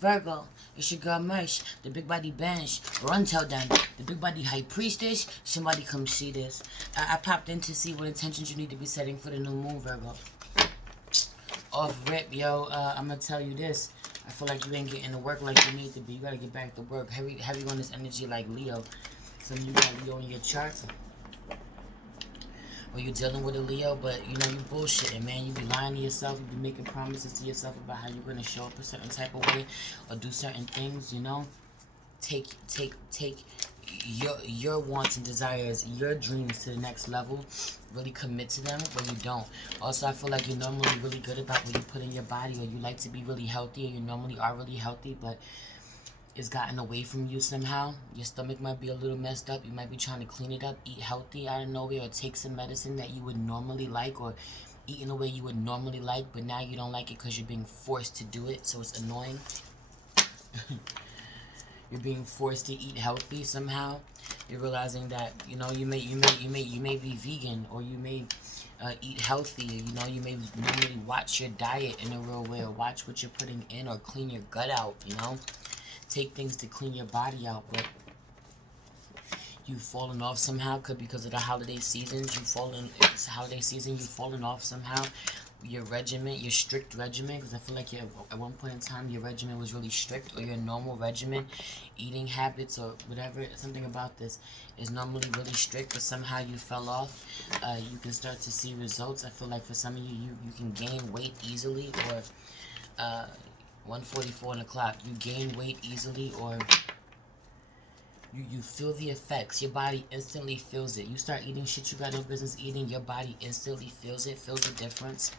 Virgo, it's your girl Mersh, the big body bench. Run tell them, the big body high priestess. Somebody come see this. I popped in to see what intentions you need to be setting for the new moon, Virgo. Off rip, yo, I'm gonna tell you this. I feel like you ain't getting to work like you need to be. You gotta get back to work. Heavy on this energy like Leo. Some of you got Leo in your charts. Or you dealing with a Leo, but you know you bullshitting, man. You be lying to yourself. You be making promises to yourself about how you're gonna show up a certain type of way or do certain things. You know, take your wants and desires, your dreams to the next level. Really commit to them, but you don't. Also, I feel like you're normally really good about what you put in your body, or you like to be really healthy, or you normally are really healthy, but it's gotten away from you somehow. Your stomach might be a little messed up. You might be trying to clean it up, eat healthy out of nowhere, or take some medicine that you would normally like, or eat in a way you would normally like, but now you don't like it because you're being forced to do it, so it's annoying. You're being forced to eat healthy somehow. You're realizing that you know you may be vegan, or you may eat healthy. You know, you may normally watch your diet in a real way, or watch what you're putting in, or clean your gut out. You know, take things to clean your body out, but you've fallen off somehow. Could be because of the holiday seasons. If it's a holiday season, you've fallen off somehow. Your regimen, your strict regimen, because I feel like at one point in time your regimen was really strict, or your normal regimen, eating habits or whatever. Something about this is normally really strict, but somehow you fell off. You can start to see results. I feel like for some of you, you can gain weight easily, or 1:44 on the clock. You gain weight easily, or you feel the effects. Your body instantly feels it. You start eating shit you got no business eating, your body instantly feels it, feels the difference.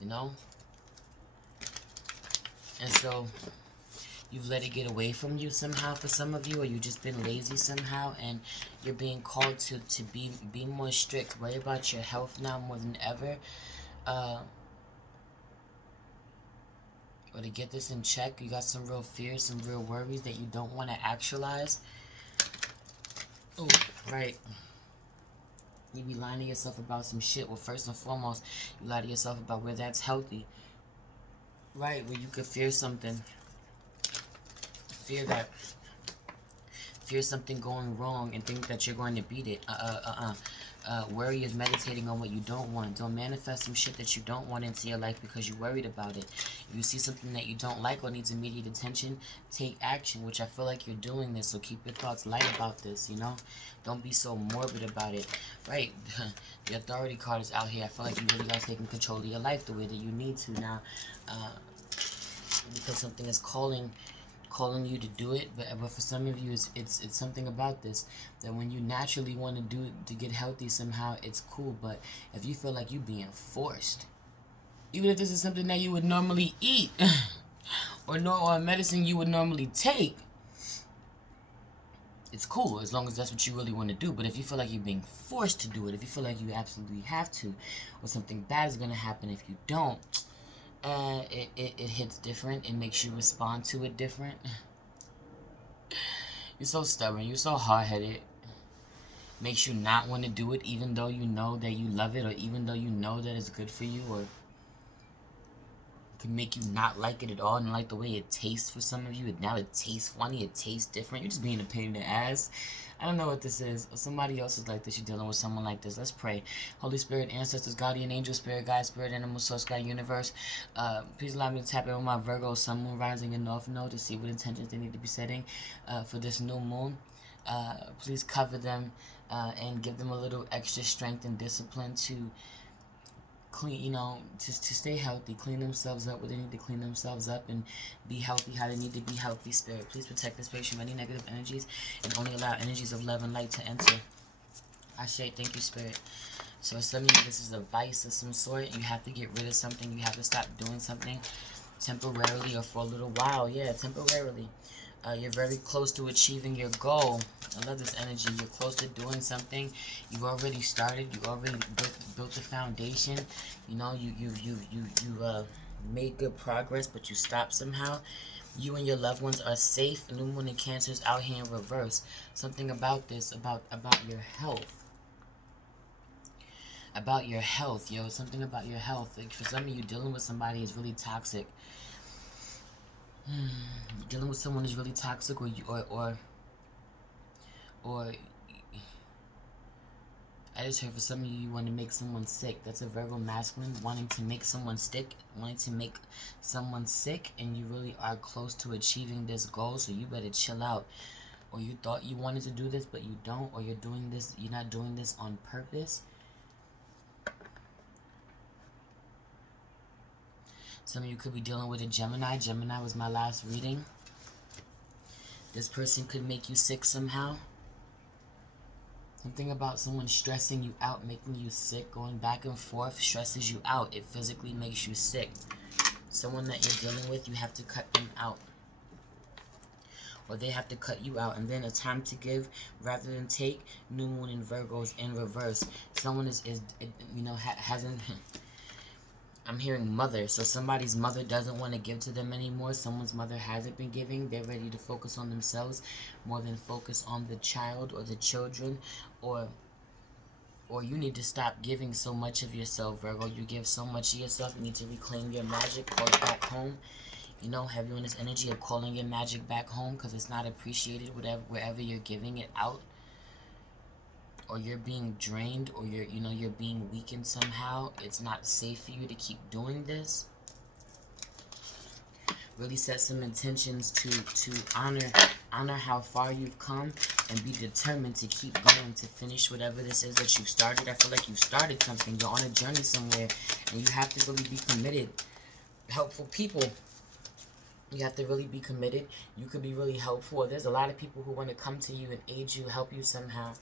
You know? And so you've let it get away from you somehow for some of you, or you've just been lazy somehow, and you're being called to be more strict. Worry about your health now more than ever. Or to get this in check, you got some real fears, some real worries that you don't want to actualize. Oh, right. You be lying to yourself about some shit. Well, first and foremost, you lie to yourself about where that's healthy. Right, where you could fear something. Fear something going wrong and think that you're going to beat it. Worry is meditating on what you don't want. Don't manifest some shit that you don't want into your life because you're worried about it. If you see something that you don't like or needs immediate attention, take action, which I feel like you're doing this, so keep your thoughts light about this, you know? Don't be so morbid about it. Right, the authority card is out here. I feel like you really are taking control of your life the way that you need to now, because something is calling you to do it, but for some of you it's something about this, that when you naturally want to do it to get healthy somehow, it's cool. But if you feel like you being forced, even if this is something that you would normally eat or medicine you would normally take, it's cool as long as that's what you really want to do. But if you feel like you're being forced to do it, if you feel like you absolutely have to, or something bad is going to happen if you don't, it hits different. It makes you respond to it different. You're so stubborn. You're so hard-headed. Makes you not want to do it even though you know that you love it, or even though you know that it's good for you, or can make you not like it at all, and like the way it tastes for some of you. Now it tastes funny. It tastes different. You're just being a pain in the ass. I don't know what this is. Somebody else is like this. You're dealing with someone like this. Let's pray. Holy Spirit, ancestors, guardian angel, spirit guide, spirit animal, source, God, universe. Please allow me to tap in with my Virgo sun, moon, rising, and north node to see what intentions they need to be setting for this new moon. Please cover them and give them a little extra strength and discipline to clean, you know, to stay healthy, clean themselves up where they need to clean themselves up, and be healthy how they need to be healthy. Spirit, please protect this patient from any negative energies and only allow energies of love and light to enter. Ashe, thank you, Spirit. So some of you, this is a vice of some sort. You have to get rid of something. You have to stop doing something temporarily or for a little while. Yeah, temporarily. You're very close to achieving your goal. I love this energy. You're close to doing something. You've already started. You already built the foundation. You know, you made good progress, but you stopped somehow. You and your loved ones are safe. New Moon and Cancer is out here in reverse. Something about this, about your health. About your health, yo. Something about your health. Like for some of you, dealing with somebody is really toxic. Dealing with someone is really toxic, or or I just heard for some of you, you want to make someone sick. That's a Virgo masculine, wanting to make someone sick, and you really are close to achieving this goal, so you better chill out. Or you thought you wanted to do this, but you don't, or you're not doing this on purpose. Some of you could be dealing with a Gemini. Gemini was my last reading. This person could make you sick somehow. Something about someone stressing you out, making you sick, going back and forth, stresses you out. It physically makes you sick. Someone that you're dealing with, you have to cut them out. Or they have to cut you out. And then a time to give rather than take. New moon in Virgos in reverse. Someone hasn't... I'm hearing mother. So somebody's mother doesn't want to give to them anymore. Someone's mother hasn't been giving. They're ready to focus on themselves more than focus on the child or the children. Or you need to stop giving so much of yourself, Virgo. You give so much of yourself. You need to reclaim your magic. Call it back home. You know, have you in this energy of calling your magic back home, because it's not appreciated wherever you're giving it out. Or you're being drained, or you're being weakened somehow. It's not safe for you to keep doing this. Really set some intentions to honor how far you've come, and be determined to keep going, to finish whatever this is that you've started. I feel like you've started something. You're on a journey somewhere, and you have to really be committed. Helpful people. You have to really be committed. You could be really helpful. There's a lot of people who want to come to you and aid you, help you somehow.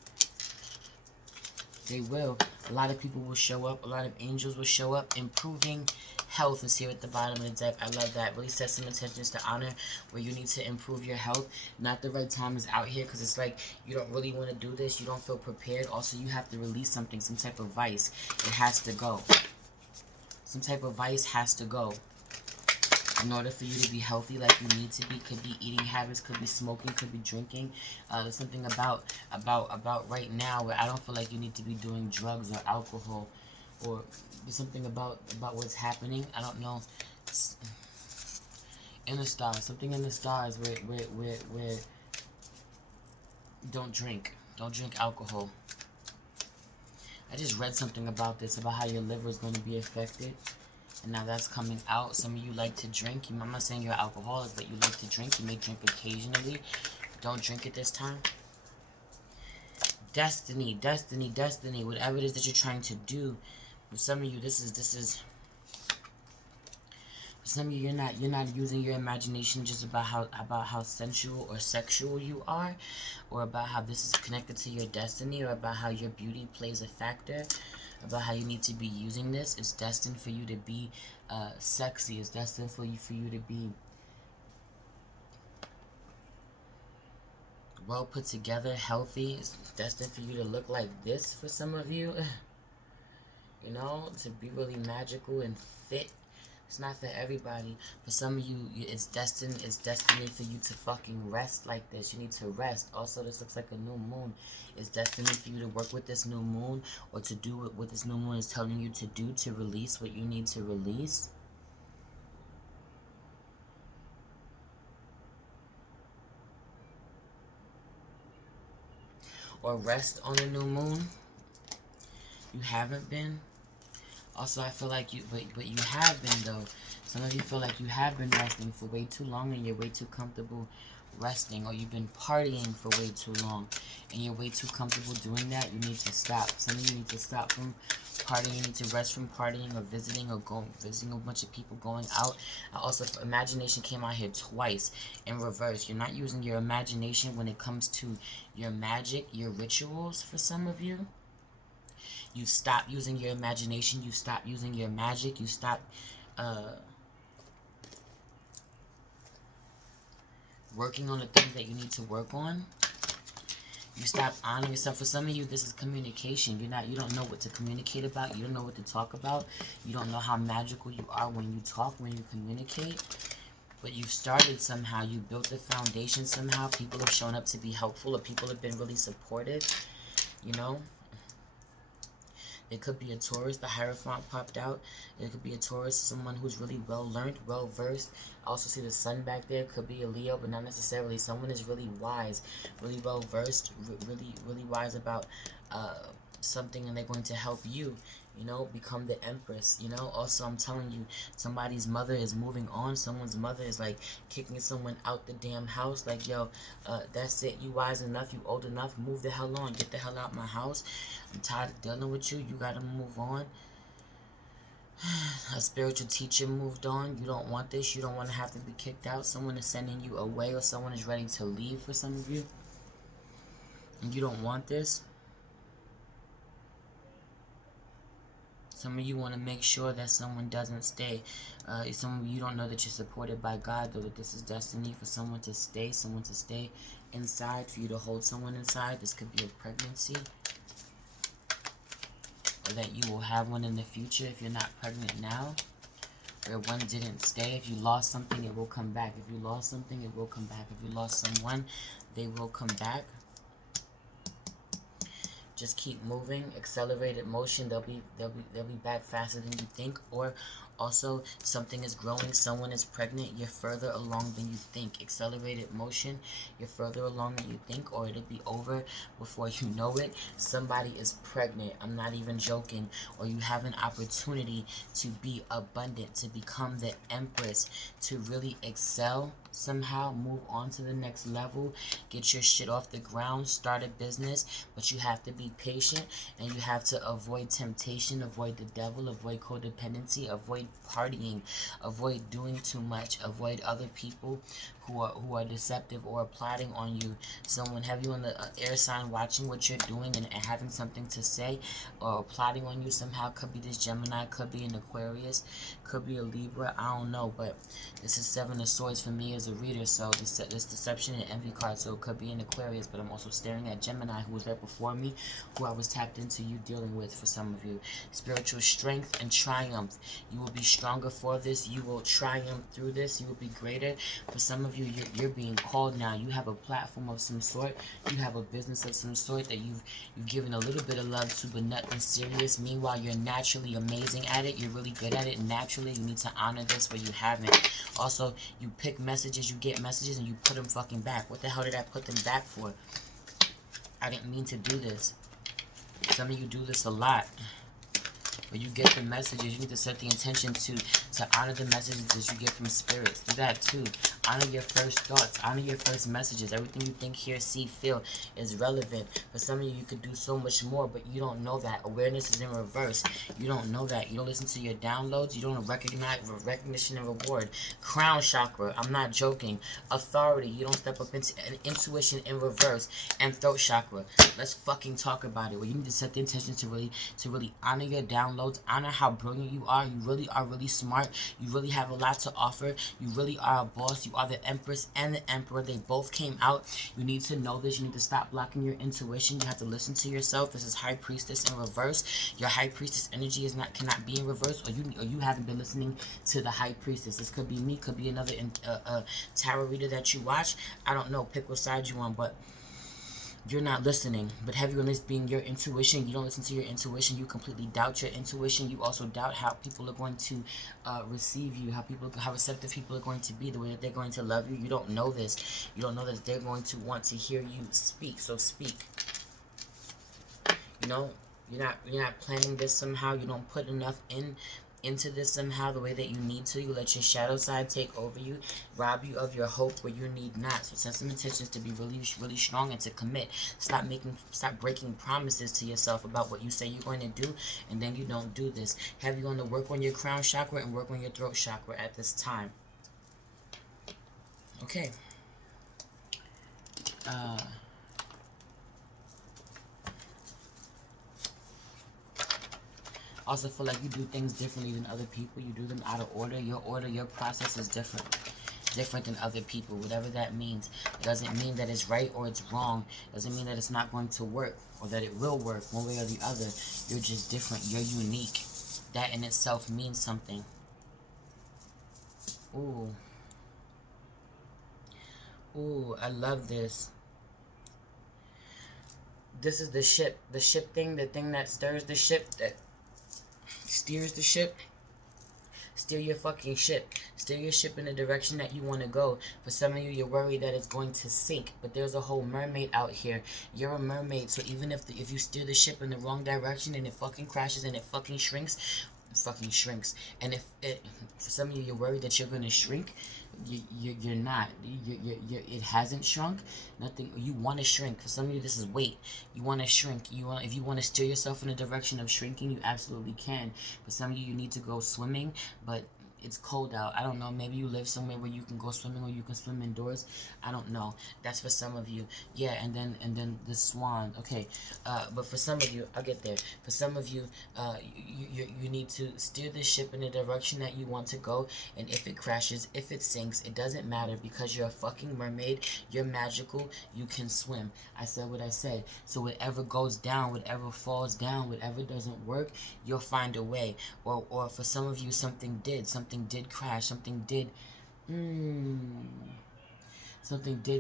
They will. A lot of people will show up. A lot of angels will show up. Improving health is here at the bottom of the deck. I love that. Really set some intentions to honor where you need to improve your health. Not the right time is out here, because it's like you don't really want to do this. You don't feel prepared. Also, you have to release something, some type of vice. It has to go. Some type of vice has to go. In order for you to be healthy like you need to be. Could be eating habits, could be smoking, could be drinking. There's something about right now where I don't feel like you need to be doing drugs or alcohol, or there's something about what's happening. I don't know. In the stars, something in the stars where don't drink alcohol. I just read something about this, about how your liver is going to be affected. And now that's coming out. Some of you like to drink. I'm not saying you're an alcoholic, but you like to drink. You may drink occasionally. Don't drink it this time. Destiny, destiny, destiny. Whatever it is that you're trying to do. For some of you, this is. For some of you, you're not using your imagination just about how sensual or sexual you are, or about how this is connected to your destiny, or about how your beauty plays a factor. About how you need to be using this. It's destined for you to be sexy. It's destined for you to be well put together, healthy. It's destined for you to look like this for some of you. You know, to be really magical and fit. It's not for everybody. For some of you, it's destiny for you to fucking rest like this. You need to rest. Also, this looks like a new moon. It's destiny for you to work with this new moon, or to do what this new moon is telling you to do, to release what you need to release. Or rest on the new moon. You haven't been. Also, I feel like but you have been, though. Some of you feel like you have been resting for way too long, and you're way too comfortable resting. Or you've been partying for way too long, and you're way too comfortable doing that. You need to stop. Some of you need to stop from partying. You need to rest from partying, or visiting a bunch of people, going out. Also, imagination came out here twice in reverse. You're not using your imagination when it comes to your magic, your rituals. For some of you, you stop using your imagination. You stop using your magic. You stop working on the things that you need to work on. You stop honoring yourself. For some of you, this is communication. You don't know what to communicate about. You don't know what to talk about. You don't know how magical you are when you talk, when you communicate. But you've started somehow. You built the foundation somehow. People have shown up to be helpful, or people have been really supportive. You know? It could be a Taurus. The Hierophant popped out. It could be a Taurus, someone who's really well learned, well versed. I also see the sun back there. Could be a Leo, but not necessarily. Someone is really wise, really well versed, really wise about something, and they're going to help you, you know, become the Empress. You know, also I'm telling you, somebody's mother is moving on. Someone's mother is like kicking someone out the damn house. Like, yo, that's it. You wise enough, you old enough, move the hell on, get the hell out my house. I'm tired of dealing with you. You gotta move on. A spiritual teacher moved on. You don't want this. You don't want to have to be kicked out. Someone is sending you away, or someone is ready to leave for some of you, and you don't want this. Some of you want to make sure that someone doesn't stay. Some of you don't know that you're supported by God, though, that this is destiny for someone to stay inside, for you to hold someone inside. This could be a pregnancy, or that you will have one in the future if you're not pregnant now, or one didn't stay. If you lost something, it will come back. If you lost something, it will come back. If you lost someone, they will come back. Just keep moving. Accelerated motion. They'll be back faster than you think. Or also, something is growing. Someone is pregnant. You're further along than you think. Accelerated motion. You're further along than you think, or it'll be over before you know it. Somebody is pregnant. I'm not even joking. Or you have an opportunity to be abundant, to become the Empress, to really excel somehow, move on to the next level, get your shit off the ground, start a business. But you have to be patient, and you have to avoid temptation, avoid the devil, avoid codependency, avoid partying, avoid doing too much, avoid other people who are deceptive or plotting on you. Someone have you on the air sign watching what you're doing, and having something to say, or plotting on you somehow. Could be this Gemini, could be an Aquarius, could be a Libra, I don't know. But this is Seven of Swords for me as a reader, so this deception and envy card, so it could be an Aquarius. But I'm also staring at Gemini, who was right before me, who I was tapped into you dealing with for some of you. Spiritual strength and triumph. You will be stronger for this. You will triumph through this. You will be greater. For some of you, you're being called now. You have a platform of some sort. You have a business of some sort that you've given a little bit of love to, but nothing serious. Meanwhile, you're naturally amazing at it. You're really good at it naturally. You need to honor this where you haven't. Also, you pick messages, you get messages, and you put them fucking back. What the hell did I put them back for? I didn't mean to do this. Some of you do this a lot. When you get the messages, you need to set the intention to honor the messages that you get from spirits. Do that too. Honor your first thoughts. Honor your first messages. Everything you think, hear, see, feel is relevant. For some of you, you could do so much more, but you don't know that. Awareness is in reverse. You don't know that. You don't listen to your downloads. You don't recognize recognition and reward. Crown chakra. I'm not joking. Authority. You don't step up into intuition in reverse. And throat chakra. Let's fucking talk about it. Well, you need to set the intention to really honor your downloads. Honor how brilliant you are. You really are really smart. You really have a lot to offer. You really are a boss. You are the Empress and the Emperor. They both came out. You need to know this. You need to stop blocking your intuition. You have to listen to yourself. This is High Priestess in reverse. Your High Priestess energy cannot be in reverse, or you haven't been listening to the High Priestess. This could be me, could be another tarot reader that you watch. I don't know. Pick what side you on, but you're not listening. But have you on this being your intuition? You don't listen to your intuition. You completely doubt your intuition. You also doubt how people are going to receive you, how receptive people are going to be, the way that they're going to love you. You don't know this. You don't know that they're going to want to hear you speak. So speak. You know, you're not planning this somehow. You don't put enough into this somehow the way that you need to. You let your shadow side take over you, rob you of your hope where you need not. So set some intentions to be really strong and to commit. Stop breaking promises to yourself about what you say you're going to do, and then you don't do this. Have you going to work on your crown chakra and work on your throat chakra at this time. Okay. Also feel like you do things differently than other people. You do them out of order. Your process is different than other people, whatever that means. It doesn't mean that it's right or it's wrong. It doesn't mean that it's not going to work or that it will work one way or the other. You're just different. You're unique. That in itself means something. Ooh, I love this. This is the ship thing, the thing that stirs the ship, that steers the ship. Steer your fucking ship. Steer your ship in the direction that you want to go. For some of you, you're worried that it's going to sink, but there's a whole mermaid out here. You're a mermaid, so even if you steer the ship in the wrong direction and it fucking crashes and it fucking shrinks, and if it, for some of you, you're worried that you're going to shrink. You're not. It hasn't shrunk. Nothing. You want to shrink. For some of you, this is weight. You want to shrink. If you want to steer yourself in the direction of shrinking, you absolutely can. For some of you, you need to go swimming, but it's cold out. I don't know. Maybe you live somewhere where you can go swimming or you can swim indoors. I don't know. That's for some of you. Yeah, and then the swan. Okay, but for some of you, I'll get there. For some of you, you need to steer the ship in the direction that you want to go. And if it crashes, if it sinks, it doesn't matter because you're a fucking mermaid. You're magical. You can swim. I said what I said. So whatever goes down, whatever falls down, whatever doesn't work, you'll find a way. Or for some of you, something did crash, something did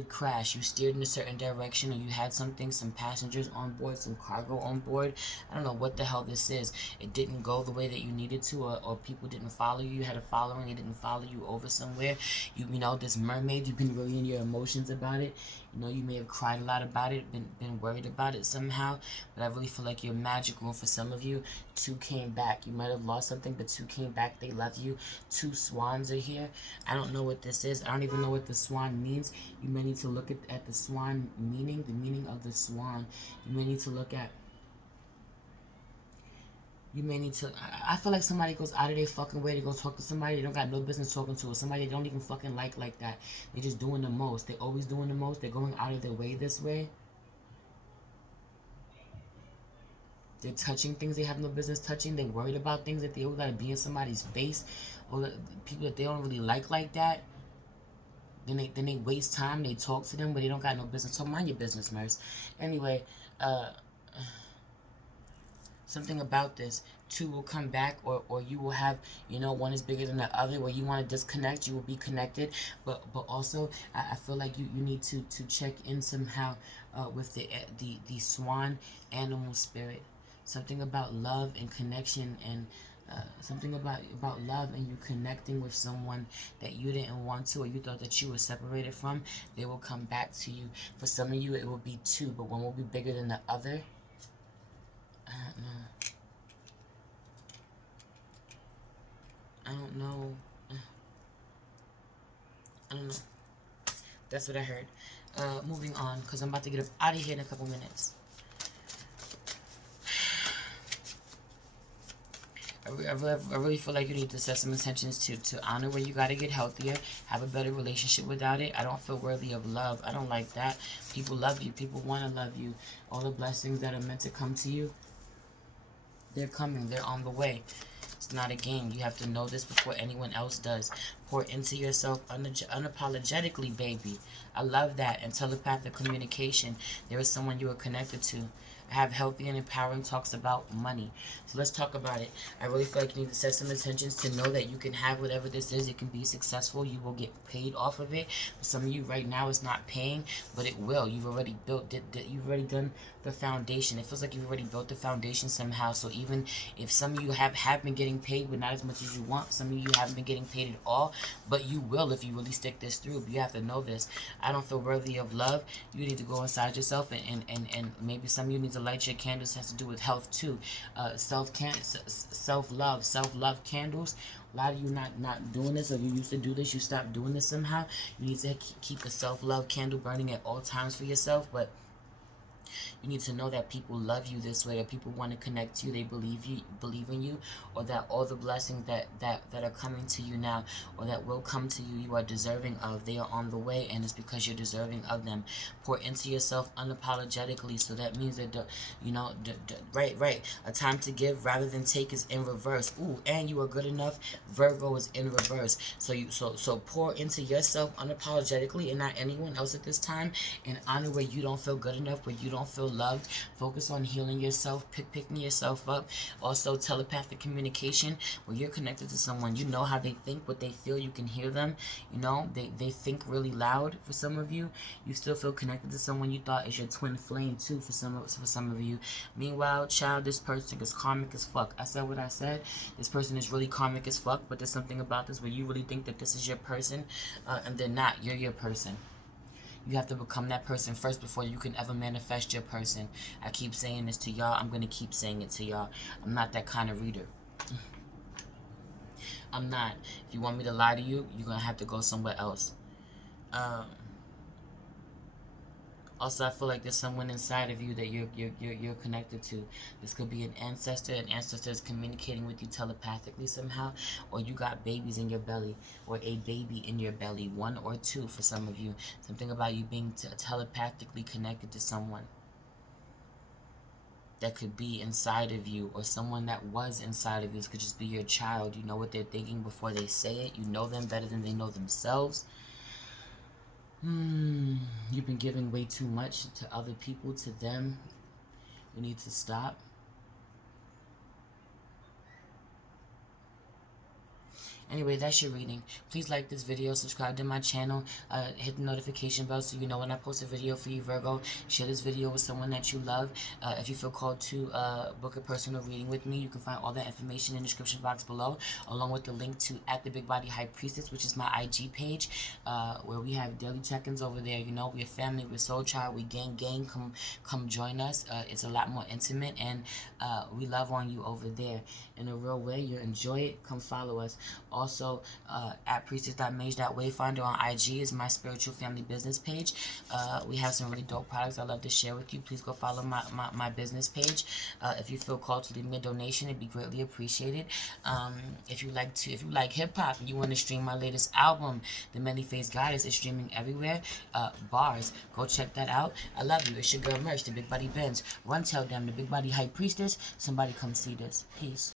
crash. You steered in a certain direction, or you had some passengers on board, some cargo on board. I don't know what the hell this is. It didn't go the way that you needed to, or people didn't follow you. You had a following, they didn't follow you over somewhere. You know, this mermaid, you've been really in your emotions about it. You know, you may have cried a lot about it, been worried about it somehow, but I really feel like you're magical. For some of you, 2 came back. You might have lost something, but 2 came back. They love you. 2 swans are here. I don't know what this is. I don't even know what the swan means. You may need to look at the swan meaning, the meaning of the swan. You may need to look at, I feel like somebody goes out of their fucking way to go talk to somebody they don't got no business talking to, or somebody they don't even fucking like that. They're just doing the most. They're always doing the most. They're going out of their way this way. They're touching things they have no business touching. They're worried about things that they always gotta be in somebody's face, or people that they don't really like that. Then they waste time. They talk to them, but they don't got no business. So mind your business, Murs. Anyway, something about this. 2 will come back, or you will have, you know, one is bigger than the other. Where you want to disconnect, you will be connected. But also, I feel like you need to check in somehow with the swan animal spirit. Something about love and connection, and something about love and you connecting with someone that you didn't want to, or you thought that you were separated from. They will come back to you. For some of you, it will be 2, but one will be bigger than the other. I don't know. That's what I heard. Moving on, because I'm about to get up out of here in a couple minutes. I really feel like you need to set some intentions to honor where you got to get healthier, have a better relationship without it. I don't feel worthy of love. I don't like that. People love you. People want to love you. All the blessings that are meant to come to you, they're coming. They're on the way. It's not a game. You have to know this before anyone else does. Pour into yourself unapologetically, baby. I love that. And telepathic communication. There is someone you are connected to. Have healthy and empowering talks about money. So let's talk about it. I really feel like you need to set some intentions to know that you can have whatever this is. It can be successful. You will get paid off of it. For some of you right now, it's not paying, but it will. You've already you've already done the foundation. It feels like you've already built the foundation somehow. So even if some of you have been getting paid, but not as much as you want, some of you haven't been getting paid at all, but you will if you really stick this through. But you have to know this. I don't feel worthy of love. You need to go inside yourself, and maybe some of you need to light your candles. Has to do with health too. Self-love candles. A lot of you not doing this, or you used to do this, you stopped doing this somehow. You need to keep a self-love candle burning at all times for yourself. But you need to know that people love you this way, or people want to connect to you. They believe in you, or that all the blessings that are coming to you now, or that will come to you, you are deserving of. They are on the way, and it's because you're deserving of them. Pour into yourself unapologetically. So that means that right. A time to give rather than take is in reverse. Ooh, and you are good enough. Virgo is in reverse. So pour into yourself unapologetically and not anyone else at this time, and honor where you don't feel good enough, where you don't don't feel loved, focus on healing yourself, picking yourself up. Also, telepathic communication, where you're connected to someone, you know how they think, what they feel, you can hear them. You know, they think really loud. For some of you, you still feel connected to someone you thought is your twin flame too. For some of you, meanwhile, child, this person is karmic as fuck. I said what I said. This person is really karmic as fuck, but there's something about this where you really think that this is your person, and they're not. You're your person. You have to become that person first before you can ever manifest your person. I keep saying this to y'all. I'm going to keep saying it to y'all. I'm not that kind of reader. I'm not. If you want me to lie to you, you're going to have to go somewhere else. Also, I feel like there's someone inside of you that you're connected to. This could be an ancestor. An ancestor is communicating with you telepathically somehow, or you got babies in your belly, or a baby in your belly, 1 or 2 for some of you. Something about you being telepathically connected to someone that could be inside of you, or someone that was inside of you. This could just be your child. You know what they're thinking before they say it. You know them better than they know themselves. You've been giving way too much to other people, to them. You need to stop. Anyway, that's your reading. Please like this video, subscribe to my channel, hit the notification bell so you know when I post a video for you, Virgo. Share this video with someone that you love. If you feel called to book a personal reading with me, you can find all that information in the description box below, along with the link to @thebigbodyhighpriestess, which is my IG page, where we have daily check-ins over there. You know, we're family, we're soul child, we gang. Come join us. It's a lot more intimate, and we love on you over there in a real way. You'll enjoy it. Come follow us. Also, @priestess.mage.wayfinder on IG is my spiritual family business page. We have some really dope products I'd love to share with you. Please go follow my business page. If you feel called to leave me a donation, it'd be greatly appreciated. If you like hip hop and you want to stream my latest album, The Many-Faced Goddess, is streaming everywhere. Bars, go check that out. I love you. It's your girl Merch, the Big Body Benz. Run, tell them, the Big Body High Priestess. Somebody come see this. Peace.